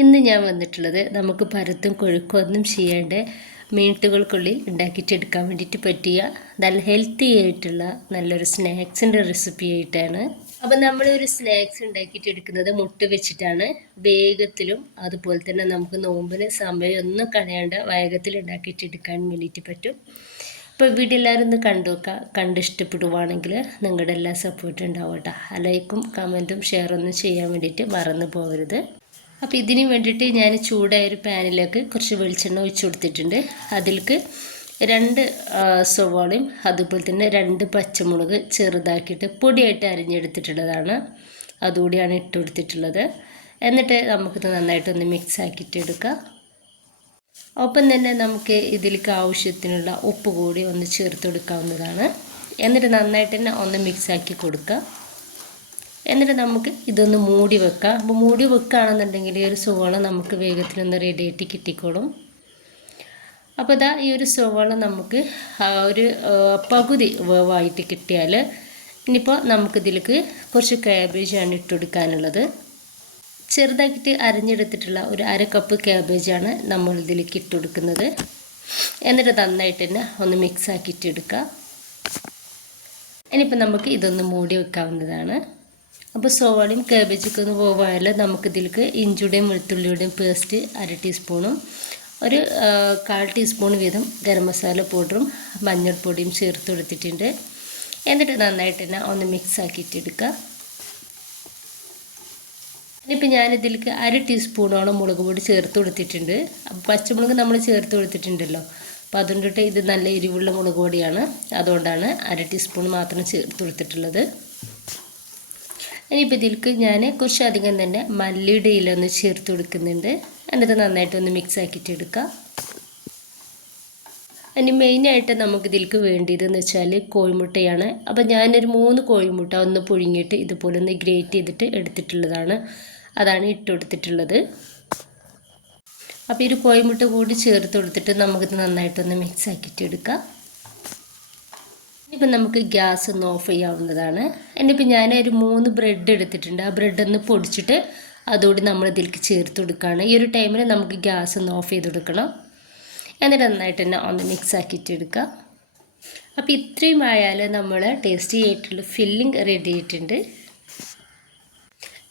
ഇന്ന് ഞാൻ വന്നിട്ടുള്ളത് നമുക്ക് പരത്തും കൊഴുക്കും ഒന്നും ചെയ്യാണ്ട് മിനിറ്റുകൾക്കുള്ളിൽ ഉണ്ടാക്കിയിട്ടെടുക്കാൻ വേണ്ടിയിട്ട് പറ്റിയ നല്ല ഹെൽത്തി ആയിട്ടുള്ള നല്ലൊരു സ്നാക്സിൻ്റെ റെസിപ്പി ആയിട്ടാണ്. അപ്പം നമ്മളൊരു സ്നാക്സ് ഉണ്ടാക്കിയിട്ടെടുക്കുന്നത് മുട്ട വെച്ചിട്ടാണ്. വേഗത്തിലും അതുപോലെ തന്നെ നമുക്ക് നോമ്പിന് സമയമൊന്നും കളയാണ്ട് വേഗത്തിൽ ഉണ്ടാക്കിയിട്ടെടുക്കാൻ വേണ്ടിയിട്ട് പറ്റും. അപ്പോൾ വീഡിയോ എല്ലാവരും ഒന്ന് കണ്ടുനോക്കുക. കണ്ടിഷ്ടപ്പെടുവാണെങ്കിൽ നിങ്ങളുടെ എല്ലാ സപ്പോർട്ടും ഉണ്ടാവും കേട്ടോ. ലൈക്കും കമൻറ്റും ഷെയറൊന്നും ചെയ്യാൻ വേണ്ടിയിട്ട് മറന്നു പോകരുത്. അപ്പോൾ ഇതിന് വേണ്ടിയിട്ട് ഞാൻ ചൂടായൊരു പാനിലേക്ക് കുറച്ച് വെളിച്ചെണ്ണ ഒഴിച്ച് കൊടുത്തിട്ടുണ്ട്. അതിലേക്ക് 2 സവാളയും അതുപോലെ തന്നെ 2 പച്ചമുളക് ചെറുതാക്കിയിട്ട് പൊടിയായിട്ട് അരിഞ്ഞെടുത്തിട്ടുള്ളതാണ്. അതുകൂടിയാണ് ഇട്ട് കൊടുത്തിട്ടുള്ളത്. എന്നിട്ട് നമുക്കിത് നന്നായിട്ടൊന്ന് മിക്സ് ആക്കിയിട്ട് എടുക്കാം. ഒപ്പം തന്നെ നമുക്ക് ഇതിലേക്ക് ആവശ്യത്തിനുള്ള ഉപ്പ് കൂടി ഒന്ന് ചേർത്ത് കൊടുക്കാവുന്നതാണ്. എന്നിട്ട് നന്നായിട്ട് തന്നെ ഒന്ന് മിക്സ് ആക്കി കൊടുക്കുക. എന്നിട്ട് നമുക്ക് ഇതൊന്ന് മൂടി വെക്കാം. അപ്പോൾ മൂടി വെക്കുകയാണെന്നുണ്ടെങ്കിൽ ഈ ഒരു സവാള നമുക്ക് വേഗത്തിലൊന്ന് റെഡി ആയിട്ട് കിട്ടിക്കോളും. അപ്പോൾ ഇതാ ഈ ഒരു സവാള നമുക്ക് ഒരു പകുതി വേവായിട്ട് കിട്ടിയാൽ ഇനിയിപ്പോൾ നമുക്കിതിലേക്ക് കുറച്ച് ക്യാബേജാണ് ഇട്ട് കൊടുക്കാനുള്ളത്. ചെറുതാക്കിയിട്ട് അരിഞ്ഞെടുത്തിട്ടുള്ള ഒരു 1/2 കപ്പ് ക്യാബേജാണ് നമ്മൾ ഇതിലേക്ക് ഇട്ട് കൊടുക്കുന്നത്. എന്നിട്ട് നന്നായിട്ട് തന്നെ ഒന്ന് മിക്സ് ആക്കിയിട്ട് എടുക്കുക. ഇനിയിപ്പോൾ നമുക്ക് ഇതൊന്ന് മൂടി വെക്കാവുന്നതാണ്. അപ്പോൾ സവാളയും കാബേജൊക്കെ ഒന്ന് പോവായാൽ നമുക്കിതിലേക്ക് ഇഞ്ചിയുടെയും വെളുത്തുള്ളിയുടെയും പേസ്റ്റ് 1/2 ടീസ്പൂണും ഒരു 1/4 ടീസ്പൂൺ വീതം ഗരം മസാല പൗഡറും മഞ്ഞൾപ്പൊടിയും ചേർത്ത് കൊടുത്തിട്ടുണ്ട്. എന്നിട്ട് നന്നായിട്ട് തന്നെ ഒന്ന് മിക്സ് ആക്കിയിട്ട് എടുക്കുക. ഇനിയിപ്പോൾ ഞാനിതിലേക്ക് 1/2 ടീസ്പൂണോളം മുളക് പൊടി ചേർത്ത് കൊടുത്തിട്ടുണ്ട്. അപ്പോൾ പച്ചമുളക് നമ്മൾ ചേർത്ത് കൊടുത്തിട്ടുണ്ടല്ലോ, അപ്പോൾ അതുകൊണ്ടിട്ട് ഇത് നല്ല എരിവുള്ള മുളക് പൊടിയാണ്. അതുകൊണ്ടാണ് 1/2 ടീസ്പൂൺ മാത്രം ചേർത്ത് കൊടുത്തിട്ടുള്ളത്. ഇനിയിപ്പോൾ ഇതിലേക്ക് ഞാൻ കുറച്ചധികം തന്നെ മല്ലിയുടെ ഇല ഒന്ന് ചേർത്ത് കൊടുക്കുന്നുണ്ട്. എന്നിട്ട് നന്നായിട്ടൊന്ന് മിക്സ് ആക്കിയിട്ട് എടുക്കുക. ഇനി മെയിനായിട്ട് നമുക്ക് ഇതിലേക്ക് വേണ്ടിയതെന്ന് വെച്ചാൽ കോഴിമുട്ടയാണ്. അപ്പോൾ ഞാനൊരു 3 കോഴിമുട്ട ഒന്ന് പുഴുങ്ങിയിട്ട് ഇതുപോലെ ഒന്ന് ഗ്രേറ്റ് ചെയ്തിട്ട് എടുത്തിട്ടുള്ളതാണ്. അതാണ് ഇട്ട് കൊടുത്തിട്ടുള്ളത്. അപ്പോൾ ഈ ഒരു കോഴിമുട്ട കൂടി ചേർത്ത് കൊടുത്തിട്ട് നമുക്കിത് നന്നായിട്ടൊന്ന് മിക്സ് ആക്കിയിട്ട് എടുക്കാം. ഇപ്പം നമുക്ക് ഗ്യാസ് ഒന്ന് ഓഫ് ചെയ്യാവുന്നതാണ്. ഇനിയിപ്പോൾ ഞാനൊരു 3 ബ്രെഡ് എടുത്തിട്ടുണ്ട്. ആ ബ്രെഡ് ഒന്ന് പൊടിച്ചിട്ട് അതോടെ നമ്മൾ ഇതിലേക്ക് ചേർത്ത് കൊടുക്കുകയാണ്. ഈ ഒരു ടൈമിൽ നമുക്ക് ഗ്യാസ് ഒന്ന് ഓഫ് ചെയ്ത് കൊടുക്കണം. എന്നിട്ട് നന്നായിട്ട് തന്നെ ഒന്ന് മിക്സ് ആക്കിയിട്ട് എടുക്കുക. അപ്പോൾ ഇത്രയും ആയാൽ നമ്മൾ ടേസ്റ്റി ആയിട്ടുള്ള ഫില്ലിംഗ് റെഡി ആയിട്ടുണ്ട്.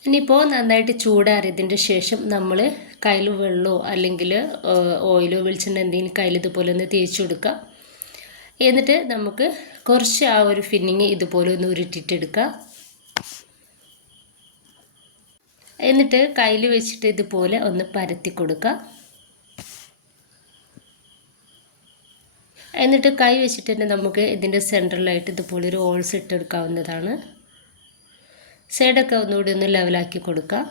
ഇനിയിപ്പോൾ നന്നായിട്ട് ചൂടാറിയതിൻ്റെ ശേഷം നമ്മൾ കയ്യിൽ വെള്ളമോ അല്ലെങ്കിൽ ഓയിലോ വെളിച്ചെണ്ണ എന്തെങ്കിലും കയ്യിൽ ഇതുപോലെ ഒന്ന് തേച്ച് കൊടുക്കുക. എന്നിട്ട് നമുക്ക് കുറച്ച് ആ ഒരു ഫില്ലിങ് ഇതുപോലെ ഒന്ന് ഉരുട്ടിയിട്ടെടുക്കുക. എന്നിട്ട് കയ്യിൽ വെച്ചിട്ട് ഇതുപോലെ ഒന്ന് പരത്തി കൊടുക്കുക. എന്നിട്ട് കൈ വെച്ചിട്ട് തന്നെ നമുക്ക് ഇതിൻ്റെ സെൻറ്ററിലായിട്ട് ഇതുപോലെ ഒരു ഹോൾസ് ഇട്ടെടുക്കാവുന്നതാണ്. സൈഡൊക്കെ ഒന്നുകൂടി ഒന്ന് ലെവലാക്കി കൊടുക്കുക.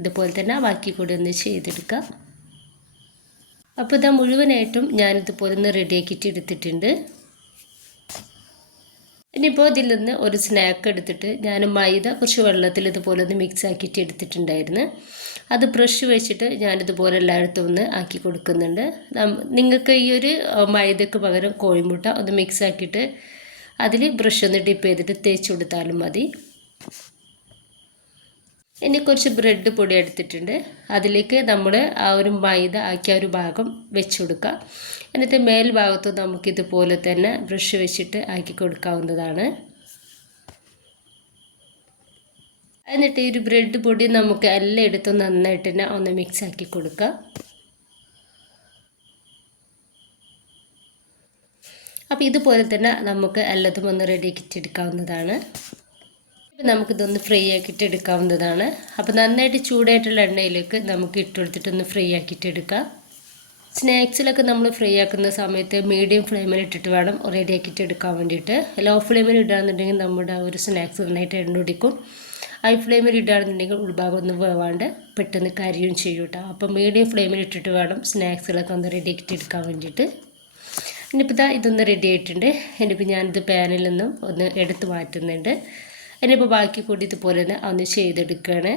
ഇതുപോലെ തന്നെ ബാക്കി കൂടി ഒന്ന് ചെയ്തെടുക്കുക. അപ്പോൾ ഇതാ മുഴുവനായിട്ടും ഞാനിതുപോലെ ഒന്ന് റെഡിയാക്കിയിട്ട് എടുത്തിട്ടുണ്ട്. ഇനിയിപ്പോൾ ഇതിൽ നിന്ന് ഒരു സ്നാക്ക് എടുത്തിട്ട് ഞാൻ മൈദ കുറച്ച് വെള്ളത്തിൽ ഇതുപോലെ ഒന്ന് മിക്സ് ആക്കിയിട്ട് എടുത്തിട്ടുണ്ടായിരുന്നു. അത് ബ്രഷ് വെച്ചിട്ട് ഞാനിതുപോലെ എല്ലായിടത്തും ഒന്ന് ആക്കി കൊടുക്കുന്നുണ്ട്. നിങ്ങൾക്ക് ഈ ഒരു മൈദയ്ക്ക് പകരം കോഴിമുട്ട ഒന്ന് മിക്സ് ആക്കിയിട്ട് അതിൽ ബ്രഷ് ഒന്ന് ഡിപ്പ് ചെയ്തിട്ട് തേച്ച് കൊടുത്താലും മതി. ഇനി കുറച്ച് ബ്രെഡ് പൊടി എടുത്തിട്ടുണ്ട്. അതിലേക്ക് നമ്മൾ ആ ഒരു മൈദ ആക്കിയ ഒരു ഭാഗം വെച്ച് കൊടുക്കുക. എന്നിട്ട് മേൽഭാഗത്ത് നമുക്കിതുപോലെ തന്നെ ബ്രഷ് വെച്ചിട്ട് ആക്കി കൊടുക്കാവുന്നതാണ്. എന്നിട്ട് ഈ ഒരു ബ്രെഡ് പൊടി നമുക്ക് എല്ലായിടത്തും നന്നായിട്ട് തന്നെ ഒന്ന് മിക്സ് ആക്കി കൊടുക്കുക. അപ്പോൾ ഇതുപോലെ തന്നെ നമുക്ക് എല്ലാതും ഒന്ന് റെഡിയാക്കിയിട്ട് എടുക്കാവുന്നതാണ്. നമുക്കിതൊന്ന് ഫ്രൈ ആക്കിയിട്ട് എടുക്കാവുന്നതാണ്. അപ്പോൾ നന്നായിട്ട് ചൂടായിട്ടുള്ള എണ്ണയിലേക്ക് നമുക്ക് ഇട്ട് കൊടുത്തിട്ടൊന്ന് ഫ്രൈ ആക്കിയിട്ട് എടുക്കാം. സ്നാക്സിലൊക്കെ നമ്മൾ ഫ്രൈ ആക്കുന്ന സമയത്ത് മീഡിയം ഫ്ലെയിമിൽ ഇട്ടിട്ട് വേണം റെഡി ആക്കിയിട്ട് എടുക്കാൻ വേണ്ടിയിട്ട്. ലോ ഫ്ലെയിമിൽ ഇടുകയാണെന്നുണ്ടെങ്കിൽ നമ്മുടെ ആ ഒരു സ്നാക്സ് നന്നായിട്ട് എണ്ണ പിടിക്കും. ഹൈ ഫ്ലെയിമിൽ ഇടുകയാണെന്നുണ്ടെങ്കിൽ ഉൾഭാഗം ഒന്ന് വേവാണ്ട് പെട്ടെന്ന് കരിയും ചെയ്യും കേട്ടോ. അപ്പോൾ മീഡിയം ഫ്ലെയിമിൽ ഇട്ടിട്ട് വേണം സ്നാക്സുകളൊക്കെ ഒന്ന് റെഡി ആക്കിയിട്ട് എടുക്കാൻ വേണ്ടിയിട്ട്. ഇനിയിപ്പോൾ ഇതൊന്ന് റെഡി ആയിട്ടുണ്ട്. ഇനിയിപ്പോൾ ഞാനിത് പാനിൽ നിന്നും ഒന്ന് എടുത്ത് മാറ്റുന്നുണ്ട്. ഇനിയിപ്പോൾ ബാക്കി കൂടി ഇതുപോലെ തന്നെ ഒന്ന് ചെയ്തെടുക്കുകയാണ്.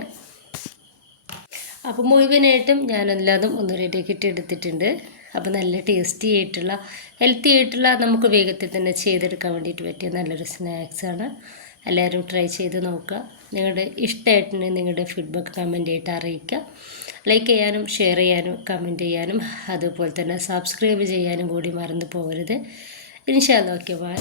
അപ്പോൾ മുഴുവനായിട്ടും ഞാനെല്ലാതും ഒന്ന് റെഡിയാക്കിയിട്ട് എടുത്തിട്ടുണ്ട്. അപ്പോൾ നല്ല ടേസ്റ്റി ആയിട്ടുള്ള ഹെൽത്തി ആയിട്ടുള്ള നമുക്ക് വേഗത്തിൽ തന്നെ ചെയ്തെടുക്കാൻ വേണ്ടിയിട്ട് പറ്റിയ നല്ലൊരു സ്നാക്സാണ്. എല്ലാവരും ട്രൈ ചെയ്ത് നോക്കുക. നിങ്ങളുടെ ഇഷ്ടമായിട്ടുണ്ടെങ്കിൽ നിങ്ങളുടെ ഫീഡ്ബാക്ക് കമൻ്റ് ആയിട്ട് അറിയിക്കുക. ലൈക്ക് ചെയ്യാനും ഷെയർ ചെയ്യാനും കമൻറ്റ് ചെയ്യാനും അതുപോലെ തന്നെ സബ്സ്ക്രൈബ് ചെയ്യാനും കൂടി മറന്നു പോകരുത്. ഇൻഷാ അല്ലാഹ്. Okay bye.